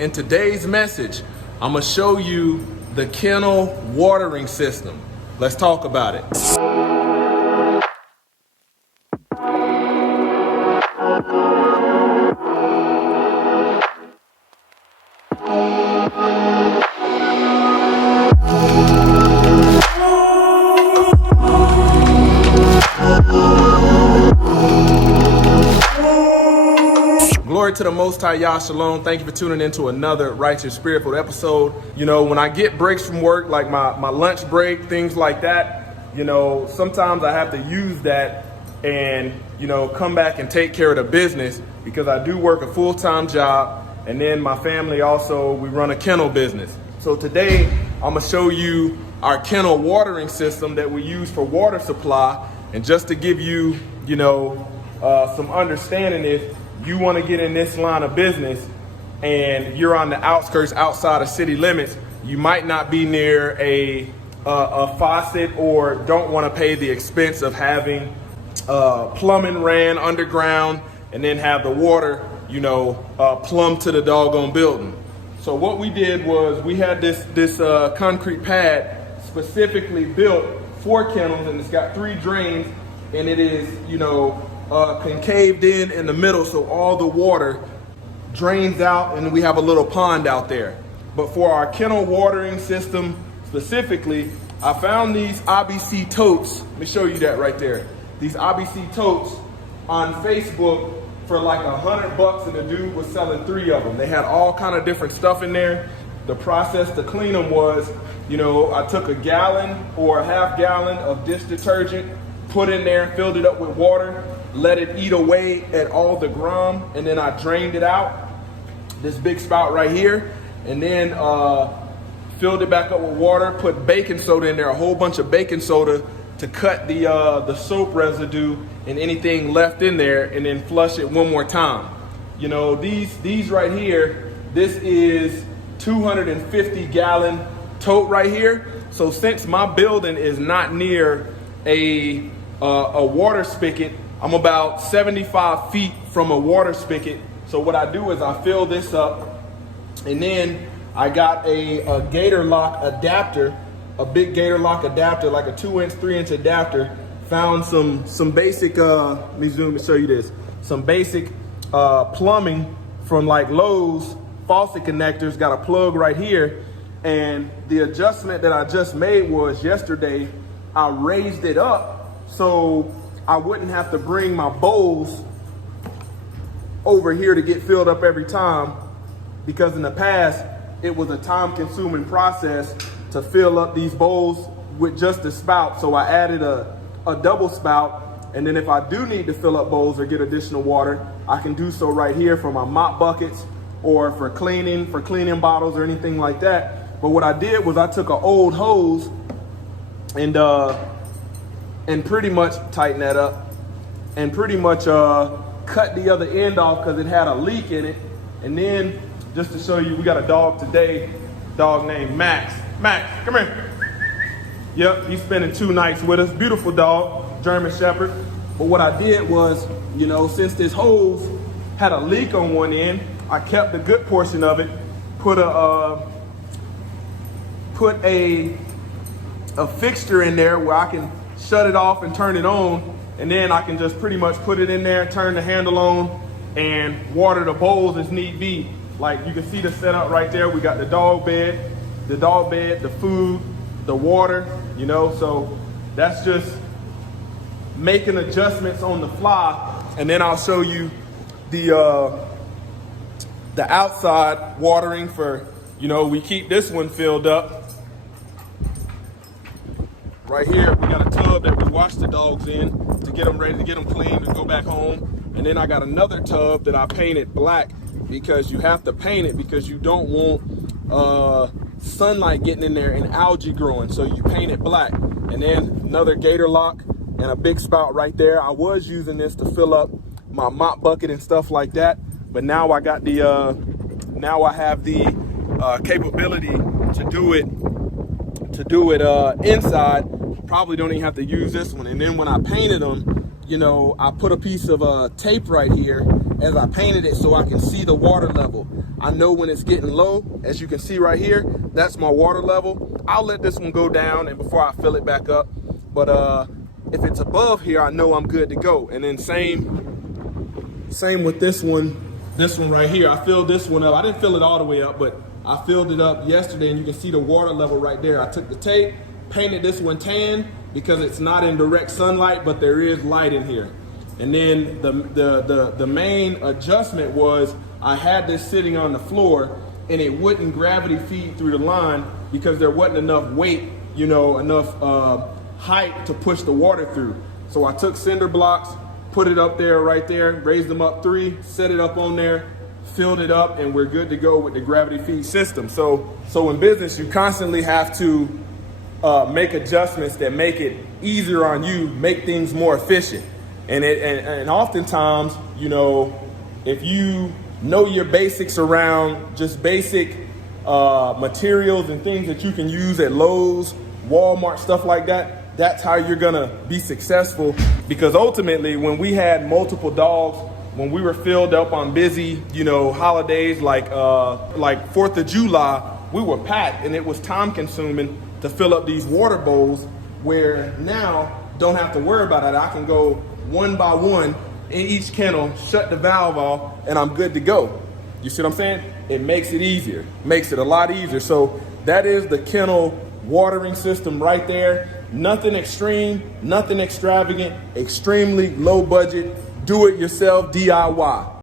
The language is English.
In today's message, I'm gonna show you the kennel watering system. Let's talk about it. Glory to the Most High, Yah Shalom. Thank you for tuning into another Righteous Spiritful episode. You know, when I get breaks from work, like my lunch break, things like that, you know, sometimes I have to use that and, you know, come back and take care of the business because I do work a full-time job. And then my family also, we run a kennel business. So today I'm gonna show you our kennel watering system that we use for water supply. And just to give you, you know, some understanding, if you want to get in this line of business and you're on the outskirts outside of city limits, you might not be near a faucet or don't want to pay the expense of having plumbing ran underground and then have the water, you know, plumb to the doggone building. So what we did was we had this concrete pad specifically built for kennels, and it's got 3 drains, and it is, you know, concaved in the middle, so all the water drains out, and we have a little pond out there. But for our kennel watering system specifically, I found these IBC totes. Let me show you that right there. These IBC totes on Facebook for like $100, and the dude was selling 3 of them. They had all kind of different stuff in there. The process to clean them was, you know, I took a gallon or a half gallon of dish detergent, put in there, filled it up with water, let it eat away at all the grum, and then I drained it out, this big spout right here, and then filled it back up with water, put baking soda in there, a whole bunch of baking soda to cut the soap residue and anything left in there, and then flush it one more time. You know, these right here, this is 250 gallon tote right here. So since my building is not near a water spigot, I'm about 75 feet from a water spigot. So what I do is I fill this up, and then I got a gator lock adapter, a big gator lock adapter, like a 2-inch, 3-inch adapter. Found some basic, let me zoom and show you this. Some basic plumbing from like Lowe's, faucet connectors, got a plug right here. And the adjustment that I just made was yesterday, I raised it up so I wouldn't have to bring my bowls over here to get filled up every time, because in the past, it was a time-consuming process to fill up these bowls with just a spout. So I added a double spout, and then if I do need to fill up bowls or get additional water, I can do so right here for my mop buckets or for cleaning bottles or anything like that. But what I did was I took an old hose and pretty much tighten that up and pretty much cut the other end off because it had a leak in it. And then just to show you, we got a dog today, dog named Max. Max, come here. Yep, he's spending 2 nights with us. Beautiful dog, German Shepherd. But what I did was, you know, since this hose had a leak on one end, I kept the good portion of it, put a fixture in there where I can shut it off and turn it on, and then I can just pretty much put it in there, turn the handle on, and water the bowls as need be. Like you can see the setup right there. We got the dog bed, the food, the water, you know, so that's just making adjustments on the fly. And then I'll show you the outside watering for, you know, we keep this one filled up. Right here, we got a tub that we wash the dogs in to get them ready, to get them clean and go back home. And then I got another tub that I painted black, because you have to paint it because you don't want sunlight getting in there and algae growing. So you paint it black. And then another gator lock and a big spout right there. I was using this to fill up my mop bucket and stuff like that. But now I got now I have the capability to do it inside. Probably don't even have to use this one. And then when I painted them, you know, I put a piece of tape right here as I painted it so I can see the water level. I know when it's getting low. As you can see right here, that's my water level. I'll let this one go down and before I fill it back up. But if it's above here, I know I'm good to go. And then same with this one right here. I filled this one up. I didn't fill it all the way up, but I filled it up yesterday, and you can see the water level right there. I took the tape, painted this one tan because it's not in direct sunlight, but there is light in here. And then the main adjustment was I had this sitting on the floor and it wouldn't gravity feed through the line because there wasn't enough weight, you know, enough height to push the water through. So I took cinder blocks, put it up there, right there, raised them up 3, set it up on there, filled it up, and we're good to go with the gravity feed system. So in business, you constantly have to make adjustments that make it easier on you, make things more efficient. And oftentimes, you know, if you know your basics around just basic materials and things that you can use at Lowe's, Walmart, stuff like that, that's how you're gonna be successful. Because ultimately, when we had multiple dogs, when we were filled up on busy, you know, holidays like 4th of July, we were packed and it was time consuming to fill up these water bowls, where now don't have to worry about it. I can go one by one in each kennel, shut the valve off, and I'm good to go. You see what I'm saying? It makes it easier, makes it a lot easier. So that is the kennel watering system right there. Nothing extreme, nothing extravagant, extremely low budget, do it yourself DIY.